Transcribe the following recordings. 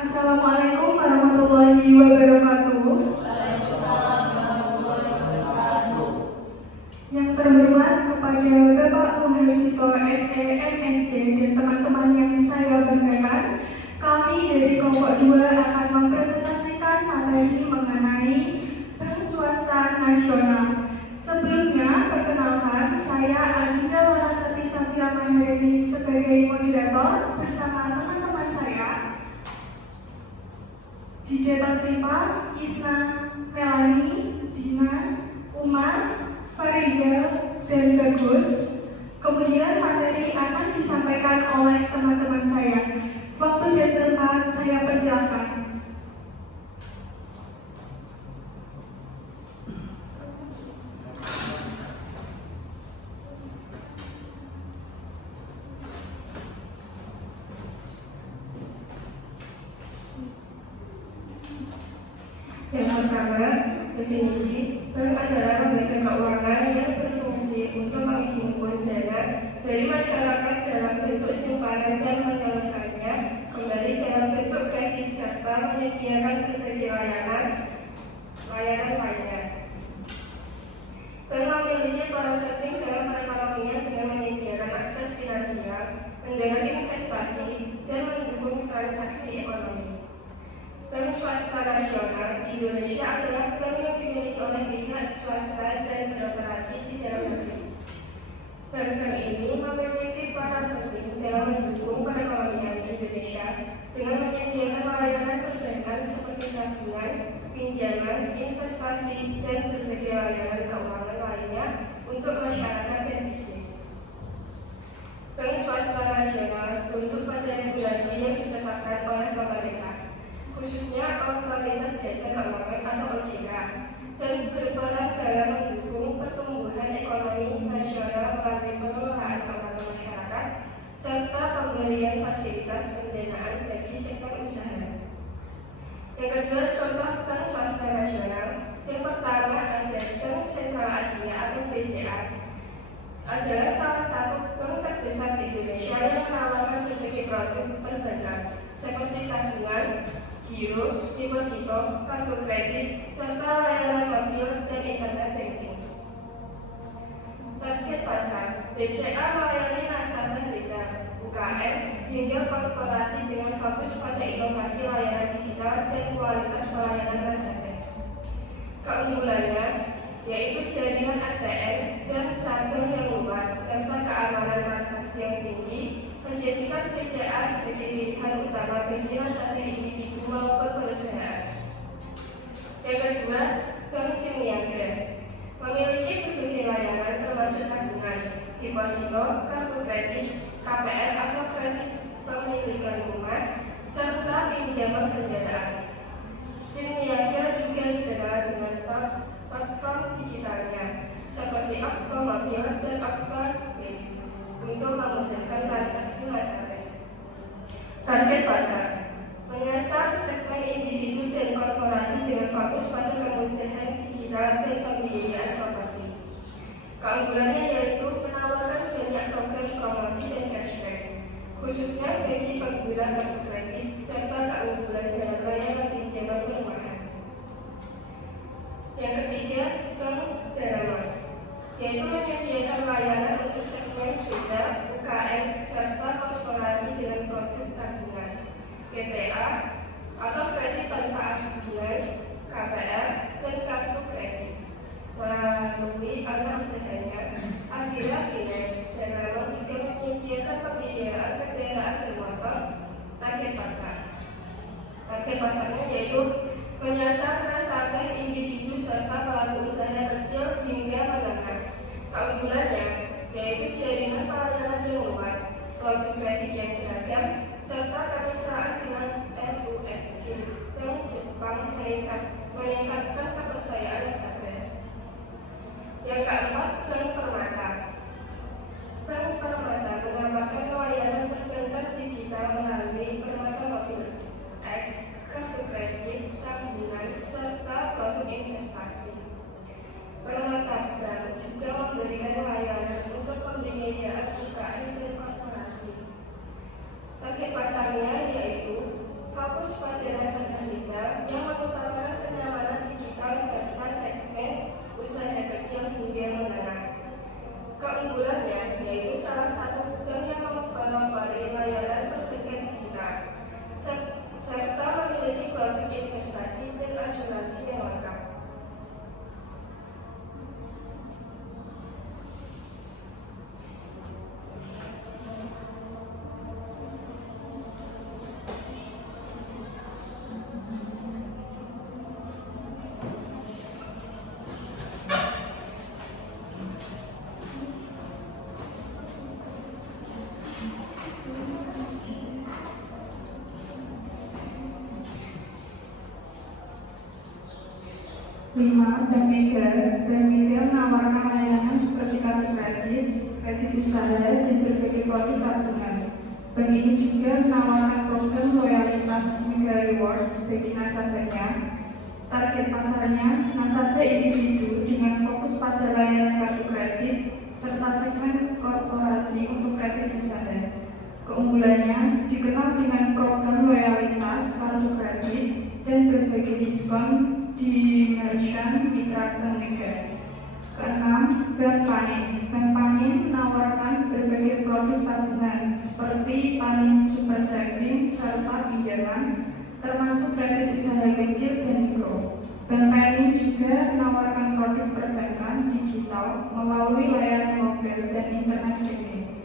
Assalamualaikum warahmatullahi wabarakatuh. Yang terhormat kepada Bapak Muharsito SEMSJ dan teman-teman yang saya banggakan, kami dari kelompok 2 akan mempresentasikan materi mengenai Bank Swasta Nasional. Sebelumnya, perkenalkan, saya Adinda Larasati Satya Maharani sebagai moderator bersama teman-teman saya, Jida Tasrifa, Isna, Melani, Dina, Umar, Fariza, dan Bagus. Kemudian materi akan disampaikan oleh teman-teman saya. Waktu dan tempat saya persilakan. Yang pertama, definisi. Bank adalah lembaga keuangan yang berfungsi untuk menghimpun dana dari masyarakat dalam bentuk simpanan dan menyalurkannya kembali dalam bentuk kredit serta menyediakan berbagai layanan lainnya. Bank memiliki peran penting dalam perekonomian dengan menyediakan akses finansial, mendorong investasi, dan mendukung transaksi ekonomi. Bank Swasta Nasional di Indonesia adalah bank yang dimiliki oleh pihak swasta dan beroperasi di dalam negeri. Bank ini memiliki peran penting dalam mendukung perekonomian Indonesia dengan menyediakan layanan perbankan seperti tabungan, pinjaman, investasi, dan berbagai layanan keuangan lainnya untuk masyarakat dan bisnis. Bank Swasta Nasional tunduk pada regulasi yang ditetapkan oleh pemerintah, khususnya Otoritas Jasa Keuangan atau OJK, dan berperan dalam mendukung pertumbuhan ekonomi nasional melalui pengelolaan keuangan masyarakat serta pemberian fasilitas pendanaan bagi sektor usaha. Yang kedua, contoh Bank Swasta Nasional. Yang pertama ada Bank Sentral Asia atau BCA, adalah salah satu bank terbesar di Indonesia yang menawarkan berbagai produk perbankan seperti tabungan, giro, deposito, kartu kredit, serta layanan mobil dan internet banking. Target pasar, BCA melayani nasabah retail, UKM, hingga korporasi dengan fokus pada inovasi layanan digital dan kualitas pelayanan nasabah. Keunggulannya yaitu jaringan ATM dan cabang yang luas serta keamanan transaksi yang tinggi, menjadikan BCA sebagai pilihan utama bagi nasabah individu maupun perusahaan. Yang kedua, Bank Siniaga memiliki berbagai layanan termasuk tabungan, deposito, kartu kredit, KPR atau kredit pemilikan rumah, serta pinjaman kendaraan. Siniaga juga dikenal dengan platform digitalnya seperti Mobil dan Oktobank untuk memudahkan transaksi nasabah. Target pasar menyasar segmen individu dan korporasi dengan fokus pada kemudahan digital dan pembiayaan properti. Keunggulannya yaitu menawarkan banyak program promosi dan cashback, khususnya bagi pengguna kartu kredit, serta keunggulan dalam layanan pinjaman perumahan. Yang ketiga, Bank Dharma, yaitu menyediakan layanan untuk segmen beda, UKM, serta korporasi dengan produk tabungan, BPA, atau kredit tanpa agunan, KPR, dan kartu kredit. Melalui anak usahanya, Adira Finance dan Dharma juga menyediakan pembiayaan kendaraan bermotor. Target pasar, target pasarnya yaitu menyasar nasabah individu serta pelaku usaha kecil hingga menengah. Keunggulannya yaitu jaringan pelayanan yang luas, produk kredit yang beragam, serta kemitraan dengan MUFG yang Jepang meningkatkan kepercayaan nasabah. Yang keempat, Bank Permata. Bank Permata menawarkan layanan perbankan digital melalui Permata Mobil X, kartu kredit, tabungan, serta produk investasi. Permata Bank juga memberikan layanan untuk pembiayaan UKM dan korporasi. Target pasarnya yaitu fokus pada 5. Bank Mega. Bank Mega menawarkan layanan seperti kartu kredit, kredit usaha, dan berbagai produk tabungan. Bank ini juga menawarkan program loyalitas Mega Reward bagi nasabahnya. Target pasarnya, nasabah individu dengan fokus pada layanan kartu kredit, serta segmen korporasi untuk kredit usaha. Keunggulannya dikenal dengan program loyalitas kartu kredit dan berbagai diskon di merchant mitra Bank Mega. Keenam, Bank Panin. Bank Panin menawarkan berbagai produk tabungan seperti Panin Super Savings serta pinjaman, termasuk kredit usaha kecil dan mikro. Bank Panin juga menawarkan produk perbankan digital melalui layanan mobil dan internet banking.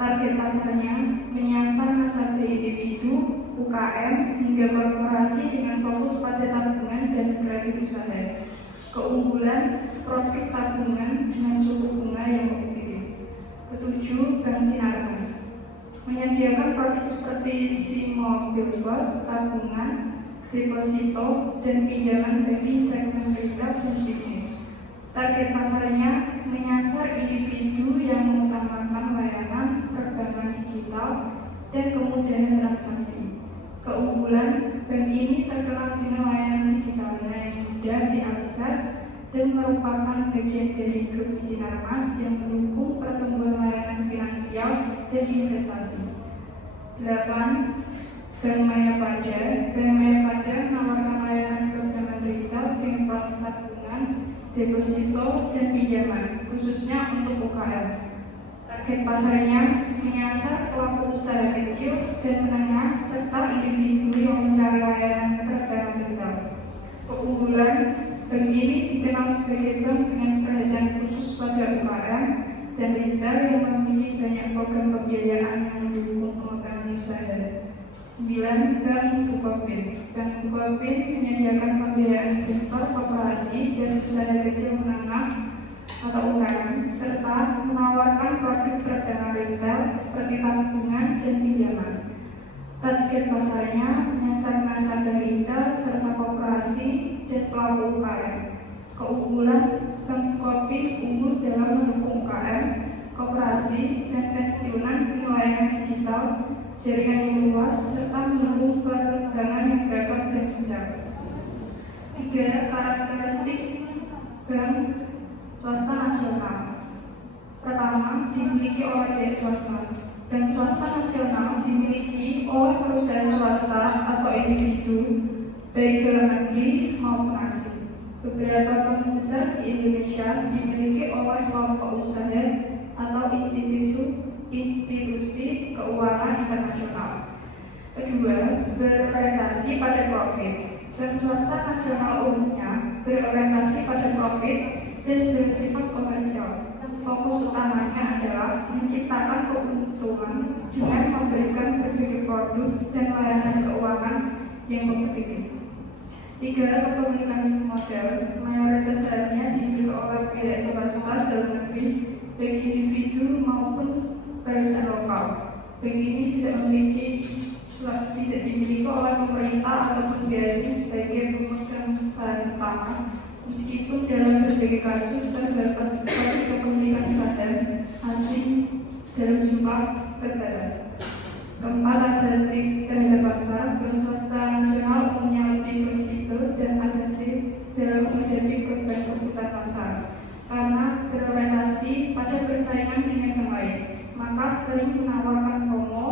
Target pasarnya menyasar nasabah individu, UKM, hingga korporasi dengan fokus pada tabungan dan kredit usaha. Keunggulan produk tabungan dengan suku bunga yang kompetitif. Ketujuh, Bank Sinarmas menyediakan produk seperti SIM Bebas, tabungan, deposito, dan pinjaman bagi segmen retail dan bisnis. Target pasarnya menyasar individu yang mengutamakan layanan perbankan digital dan kemudahan transaksi. Keunggulan, bank ini terkenal dengan layanan digitalnya yang mudah diakses dan merupakan bagian dari grup Sinarmas yang mendukung pertumbuhan layanan finansial dan investasi. 8. Bank Mayapada. Bank Mayapada menawarkan layanan perbankan retail dengan produk tabungan, deposito, dan pinjaman, khususnya untuk UKM. Target pasarnya menyasar pelaku usaha kecil dan menengah serta individu yang mencari layanan perbankan retail. Keunggulan, bank ini dikenal sebagai bank dengan perhatian khusus pada UKM dan retail yang memiliki banyak program pembiayaan yang mendukung pengembangan usaha. 9. Bank Bukopin. Bank Bukopin menyediakan pembiayaan sektor koperasi dan usaha kecil menengah atau UKM, serta menawarkan produk perdagangan retail seperti tabungan dan pinjaman. Target pasarnya menyasar nasabah retail serta koperasi dan pelaku UKM. Keunggulan, Bank Bukopin unggul dalam mendukung UKM, koperasi, dan pensiunan di layanan digital, jaringan yang luas, serta mendukung perdagangan yang beragam dan bijak. 3. Karakteristik bank swasta nasional. Pertama, dimiliki oleh biaya swasta. Bank swasta nasional dimiliki oleh perusahaan swasta atau individu, baik dalam negeri maupun asing. Beberapa bank besar di Indonesia dimiliki oleh kelompok usaha atau institusi keuangan internasional. Kedua, berorientasi pada profit. Bank swasta nasional umumnya berorientasi pada profit dan bersifat komersial. Fokus utamanya adalah menciptakan keuntungan dengan memberikan berbagai produk dan layanan keuangan yang kompetitif. 3. Kepemilikan modal. Mayoritas sahamnya dimiliki oleh pihak swasta dalam negeri, baik individu maupun perusahaan lokal. Bank ini tidak dimiliki oleh pemerintah ataupun BSI sebagai pemegang saham utama, meskipun dalam berbagai kasus terdapat kepemilikan saham asing dalam jumlah terbatas. 4. Adaptif terhadap pasar. Bank swasta nasional umumnya lebih fleksibel dan adaptif dalam menghadapi perubahan kebutuhan pasar. Karena berorientasi pada persaingan dengan yang lain, maka sering menawarkan promo,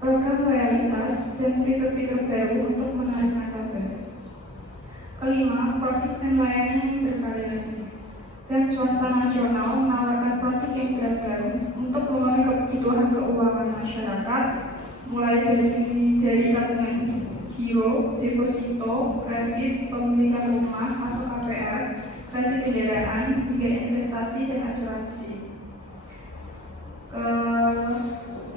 program loyalitas, dan fitur-fitur baru untuk menarik nasabah. 5. Produk dan layanan yang bervariasi. Bank swasta nasional menawarkan produk yang beragam untuk memenuhi kebutuhan keuangan masyarakat, mulai dari tabungan giro, deposito, kredit, pemilikan rumah atau KPR, kredit kendaraan, hingga investasi dan asuransi.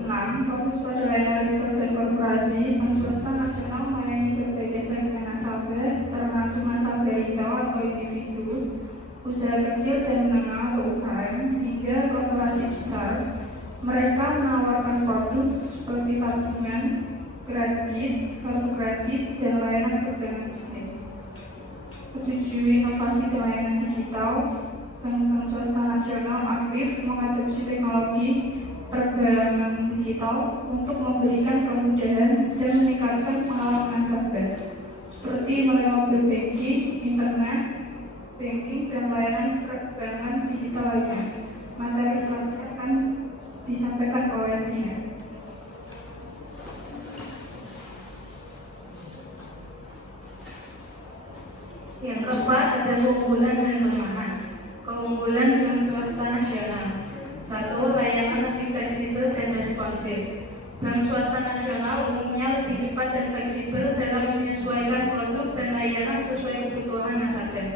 6. Fokus pada layanan retail dan korporasi. Bank swasta nasional melayani berbagai segmen nasabah, termasuk nasabah retail atau individu, usaha kecil dan menengah atau UKM, hingga korporasi besar. Mereka menawarkan produk seperti tabungan, kredit, kartu kredit, dan layanan perbankan bisnis. 7. Inovasi inovasi layanan digital, bank swasta nasional aktif mengadopsi teknologi perbankan digital untuk memberikan kemudahan dan meningkatkan pengalaman nasabah, seperti melalui banking, internet, banking, dan layanan perbankan digital lainnya. Materi selanjutnya akan disampaikan oleh Tina. Yang keempat ada keunggulan dan kelemahan. Keunggulan bank swasta nasional. 1. Layanan lebih fleksibel dan responsif. Bank swasta nasional umumnya lebih cepat dan fleksibel dalam menyesuaikan produk dan layanan sesuai kebutuhan nasabah.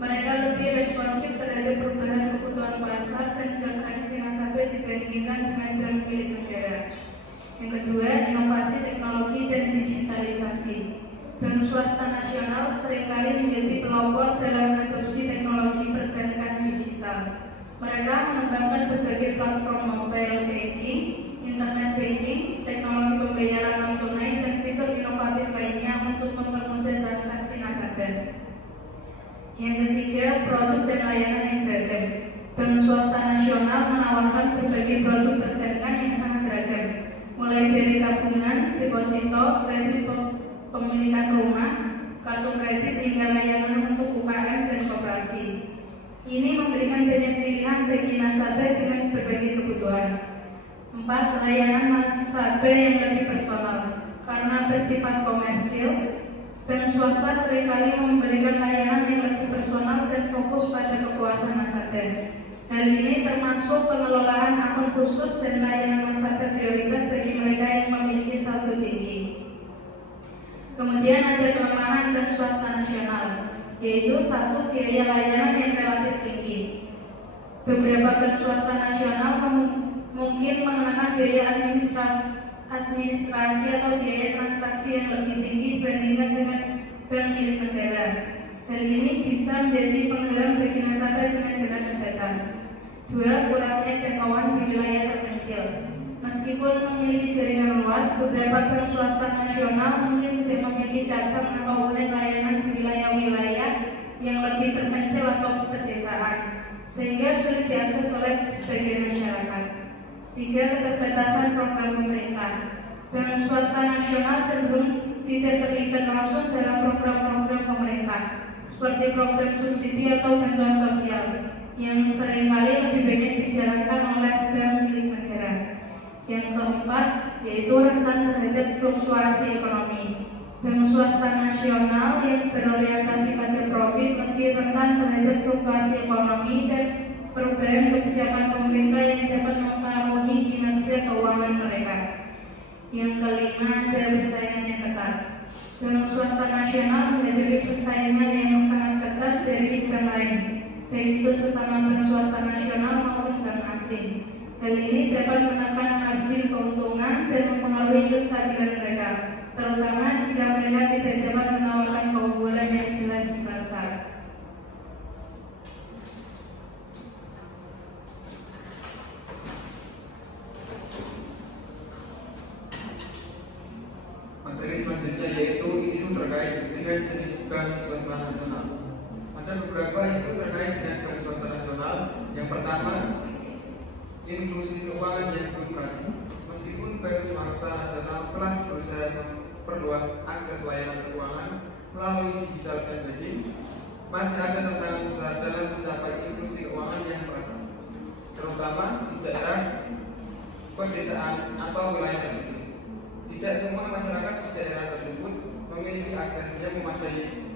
Mereka lebih responsif terhadap perubahan kebutuhan pasar dan preferensi nasabah dibandingkan dengan bank milik negara. Yang kedua, inovasi teknologi dan digitalisasi. Bank swasta nasional seringkali menjadi pelopor dalam adopsi teknologi perbankan digital. Mereka mengembangkan berbagai platform mobile banking, internet banking, teknologi pembayaran non tunai, dan fitur inovatif lainnya untuk mempermudah transaksi nasabah. Yang ketiga, produk dan layanan yang beragam. Bank swasta nasional menawarkan berbagai produk perbankan yang sangat beragam, mulai dari tabungan, deposito, kredit pemilikan rumah, kartu kredit hingga layanan untuk UKM dan koperasi. Ini memberikan banyak pilihan bagi nasabah dengan berbagai kebutuhan. 4. Layanan nasabah yang lebih personal. Karena bersifat komersil, bank swasta seringkali memberikan layanan yang lebih personal dan fokus pada kepuasan nasabah. Hal ini termasuk pengelolaan akun khusus dan layanan nasabah prioritas bagi mereka yang memiliki saldo tinggi. Kemudian ada kelemahan bank swasta nasional, yaitu 1. Biaya layanan yang relatif tinggi. Beberapa bank swasta nasional mungkin mengenakan biaya administrasi atau biaya transaksi yang lebih tinggi dibandingkan dengan bank milik negara. Hal ini bisa menjadi penghalang bagi nasabah dengan dana terbatas. 2. Kurangnya jangkauan di wilayah terpencil. Meskipun memiliki jaringan luas, beberapa bank swasta nasional mungkin tidak memiliki cabang atau unit layanan di wilayah-wilayah yang lebih terpencil atau pedesaan, sehingga sulit diakses oleh sebagian masyarakat. 3. Keterbatasan program pemerintah. Bank swasta nasional cenderung tidak terlibat langsung dalam program-program pemerintah, seperti program subsidi atau bantuan sosial, yang seringkali lebih banyak dijalankan oleh bank milik negara. Yang keempat, yaitu rentan terhadap fluktuasi ekonomi. Bank swasta nasional yang berorientasi pada profit lebih rentan terhadap fluktuasi ekonomi dan perubahan kebijakan pemerintah yang dapat mempengaruhi kinerja keuangan mereka. Yang kelima, ada persaingan yang ketat. Bank swasta nasional menghadapi persaingan yang sangat ketat dari bank lain, baik itu sesama bank swasta nasional maupun bank asing. Hal ini dapat menekan margin keuntungan dan mempengaruhi kestabilan mereka, terutama jika mereka tidak dapat menawarkan keunggulan yang jelas di pasar. Materi selanjutnya yaitu isu terkait dengan jenis bank swasta nasional. Ada beberapa isu terkait dengan bank swasta nasional. Yang pertama, inklusi keuangan yang belum merata. Meskipun bank swasta nasional telah berusaha memperluas akses layanan keuangan melalui digital dan banking, masih ada tantangan besar dalam mencapai inklusi keuangan yang merata, terutama di daerah pedesaan atau wilayah terpencil. Tidak semua masyarakat di daerah tersebut memiliki akses yang memadai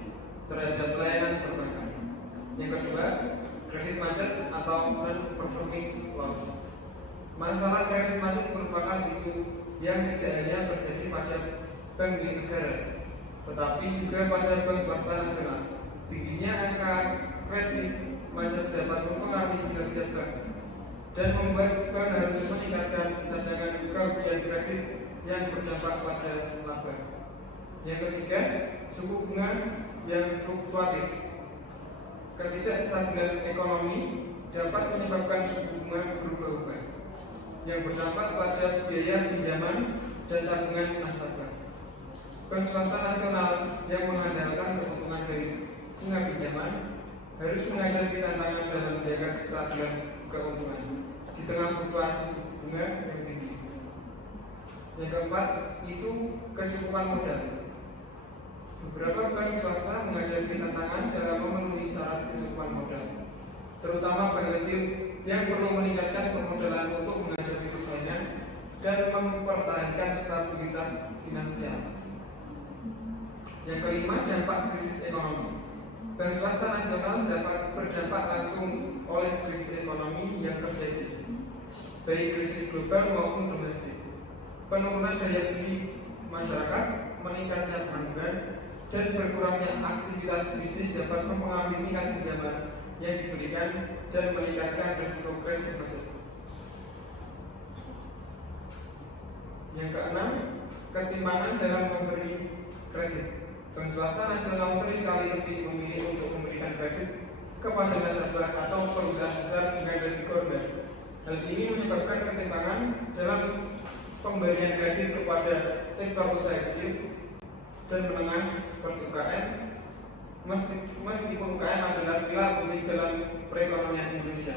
terhadap layanan perbankan. Yang kedua, kredit macet atau non-performing loans. Masalah kredit macet merupakan isu yang tidak hanya terjadi pada bank milik negara, tetapi juga pada bank swasta nasional. Tingginya angka kredit macet dapat mempengaruhi kinerja bank dan membuat bank harus meningkatkan cadangan kerugian kredit yang berdampak pada laba. Yang ketiga, suku bunga yang fluktuatif. Ketidakstabilan ekonomi dapat menyebabkan suku bunga berubah-ubah, yang berdampak pada biaya pinjaman dan tabungan nasabah. Bank swasta nasional yang mengandalkan keuntungan dari bunga pinjaman harus menghadapi tantangan dalam menjaga kestabilan keuangan di tengah fluktuasi suku bunga yang tinggi. Yang keempat, isu kecukupan modal. Beberapa bank swasta menghadapi tantangan dalam memenuhi syarat kecukupan modal, terutama bank kecil yang perlu meningkatkan permodalan untuk menghadapi persaingan dan mempertahankan stabilitas finansial. Yang kelima, dampak krisis ekonomi. Bank swasta nasional dapat berdampak langsung oleh krisis ekonomi yang terjadi, baik krisis global maupun domestik. Penurunan daya beli masyarakat, meningkatnya pengangguran, dan berkurangnya aktivitas bisnis dapat mempengaruhi tingkat pinjaman yang diberikan dan meningkatkan risiko kredit macet. Yang keenam, ketimpangan dalam memberi kredit. Bank swasta nasional seringkali lebih memilih untuk memberikan kredit kepada nasabah atau perusahaan besar dengan risiko rendah. Hal ini menyebabkan ketimpangan dalam pemberian kredit kepada sektor usaha kecil dan menengah seperti UKM, meskipun UKM adalah pilar penting dalam perekonomian Indonesia.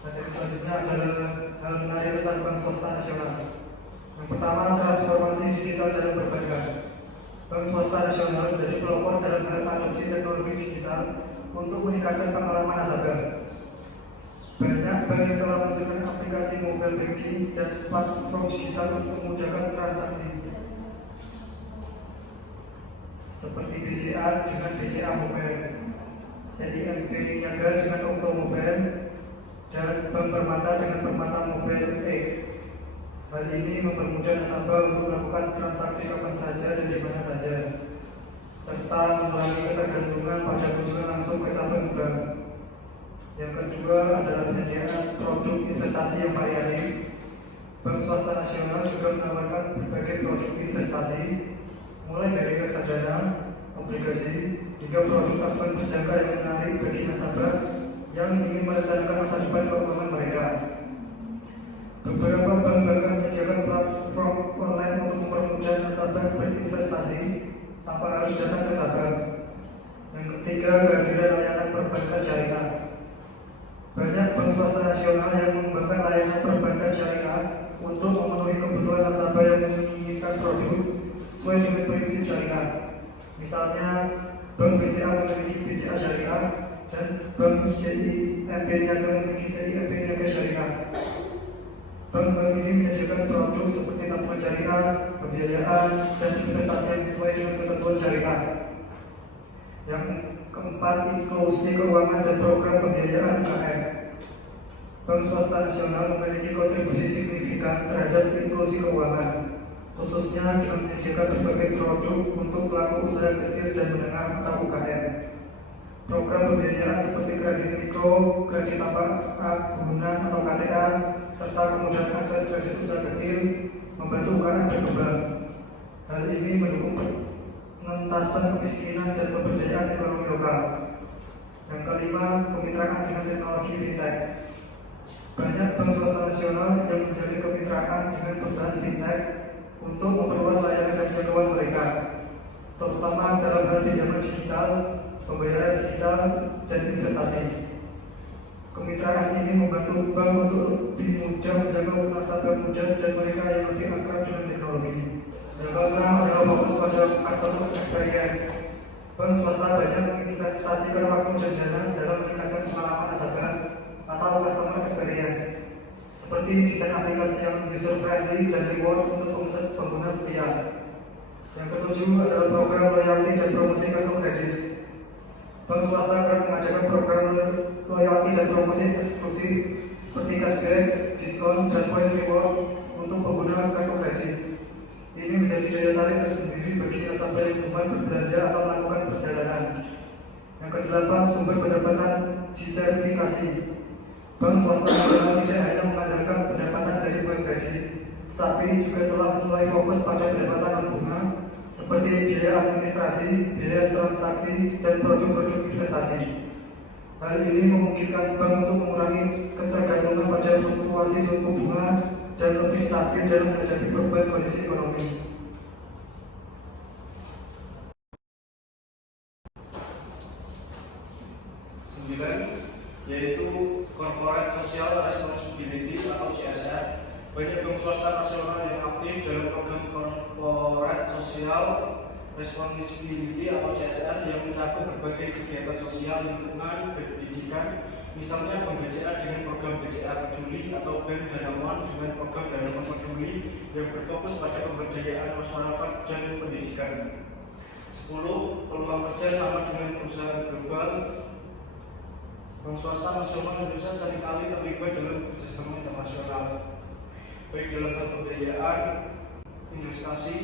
Materi selanjutnya adalah hal menarik tentang bank swasta nasional. Yang pertama, transformasi digital dalam perbankan. Bank swasta nasional menjadi pelopor dalam hal adopsi teknologi digital untuk meningkatkan pengalaman nasabah. Banyak bank yang telah meluncurkan aplikasi mobile banking dan platform digital untuk memudahkan transaksi, seperti BCA dengan BCA Mobile, CIMB Niaga dengan Auto Mobile, dan Bank Permata dengan Permata Mobile X. Hal ini mempermudah nasabah untuk melakukan transaksi kapan saja dan di mana saja, serta mengurangi ketergantungan pada kunjungan langsung ke cabang bank. Yang kedua adalah penyediaan produk investasi yang variatif. Bank swasta nasional juga menawarkan berbagai produk investasi, mulai dari reksadana, obligasi, hingga produk tabungan berjangka yang menarik bagi nasabah yang ingin merencanakan masa depan keuangan mereka. Beberapa bank bahkan menyediakan platform online untuk mempermudah nasabah berinvestasi tanpa harus datang ke cabang. Yang ketiga, kehadiran layanan perbankan syariah. Banyak bank swasta nasional yang mengembangkan layanan perbankan syariah untuk memenuhi kebutuhan nasabah yang menginginkan produk sesuai dengan prinsip syariah. Misalnya, Bank BCA memiliki BCA Syariah dan Bank CIMB Niaga memiliki CIMB Niaga Syariah. Bank-bank ini menyediakan produk seperti tabungan syariah, pembiayaan, dan investasi yang sesuai dengan ketentuan syariah. Yang keempat, inklusi keuangan dan program pembiayaan UKM. Bank swasta nasional memiliki kontribusi signifikan terhadap inklusi keuangan, khususnya dengan menyediakan berbagai produk untuk pelaku usaha kecil dan menengah atau UKM. Program pembiayaan seperti kredit mikro, kredit tanpa guna atau KTA, serta kemudahan akses kredit usaha kecil membantu UKM berkembang. Hal ini mendukung pengentasan kemiskinan dan pemberdayaan ekonomi lokal. Yang kelima, kemitraan dengan teknologi fintech. Banyak bank swasta nasional yang menjalin kemitraan dengan perusahaan fintech untuk memperluas layanan dan jangkauan mereka, terutama dalam hal pinjaman digital, pembayaran digital, dan investasi. Kemitraan ini membantu bank untuk lebih mudah menjangkau nasabah muda dan mereka yang lebih akrab dengan teknologi. Yang keenam adalah fokus pada customer experience. Bank swasta banyak menginvestasikan waktu dan dana dalam meningkatkan pengalaman nasabah atau customer experience, seperti desain aplikasi yang user friendly dan reward untuk pengguna setia. Yang ketujuh adalah program loyalty dan promosi kartu kredit. Bank swasta akan mengadakan program loyalty dan promosi eksklusif seperti cashback, diskon, dan point reward untuk pengguna kartu kredit. Ini menjadi daya tarik tersendiri bagi nasabah yang gemar berbelanja atau melakukan perjalanan. Yang kedelapan, sumber pendapatan diversifikasi. Bank swasta nasional tidak hanya mengandalkan pendapatan dari uang kredit, tetapi juga telah mulai fokus pada pendapatan non bunga seperti biaya administrasi, biaya transaksi, dan produk-produk investasi. Hal ini memungkinkan bank untuk mengurangi ketergantungan pada fluktuasi suku bunga dan lebih stabil dalam menghadapi perubahan kondisi ekonomi. yaitu Corporate Social Responsibility atau CSR. Banyak bank swasta nasional yang aktif dalam program Corporate Social Responsibility atau CSR yang mencakup berbagai kegiatan sosial, lingkungan, pendidikan. Misalnya Bank BCA dengan program BCA Peduli atau Bank Danawan dengan program Danawan Peduli yang berfokus pada pemberdayaan masyarakat dan pendidikan. 10. Peluang kerja sama dengan perusahaan global. Bank swasta nasional Indonesia seringkali terlibat dalam kerjasama internasional, baik dalam hal pembiayaan, investasi,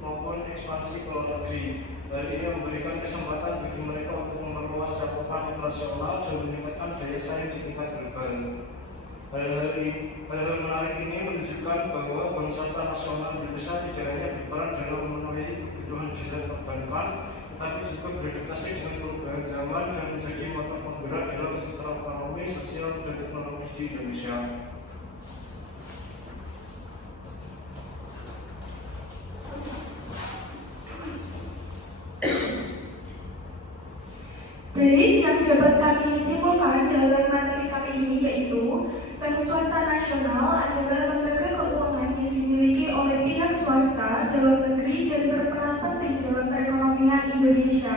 maupun ekspansi ke luar negeri. Hal ini memberikan kesempatan bagi mereka untuk memperluas cakupan internasional dan meningkatkan daya saing di tingkat global. Hal-hal menarik ini menunjukkan bahwa bank swasta nasional Indonesia tidak hanya berperan dalam memenuhi kebutuhan dasar perbankan, tetapi juga beradaptasi dengan perubahan zaman dan menjadi motor penggerak dalam sektor ekonomi, sosial, dan teknologi di Indonesia. Baik, yang dapat kami simpulkan dalam materi kali ini yaitu Bank Swasta Nasional adalah lembaga keuangan yang dimiliki oleh pihak swasta dalam negeri dan berperan penting dalam perekonomian Indonesia.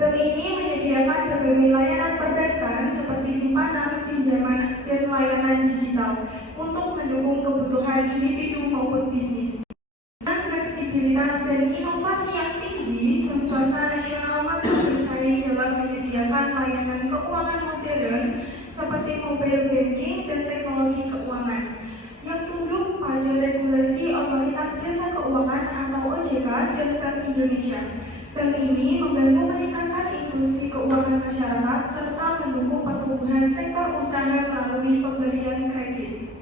Bank ini menyediakan berbagai layanan perbankan seperti simpanan, pinjaman, dan layanan digital untuk mendukung kebutuhan individu maupun bisnis. Dengan fleksibilitas dan inovasi yang tinggi, Bank Swasta Nasional mampu bersaing dalam menyediakan layanan keuangan modern seperti mobile banking dan teknologi keuangan yang tunduk pada regulasi Otoritas Jasa Keuangan atau OJK dan Bank Indonesia. Bank ini membantu meningkatkan inklusi keuangan masyarakat serta mendukung pertumbuhan sektor usaha melalui pemberian kredit.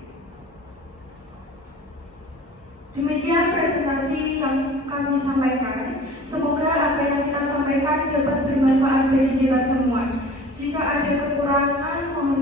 Demikian presentasi yang kami sampaikan. Semoga apa yang kita sampaikan dapat bermanfaat bagi kita semua. Jika ada kekurangan, mohon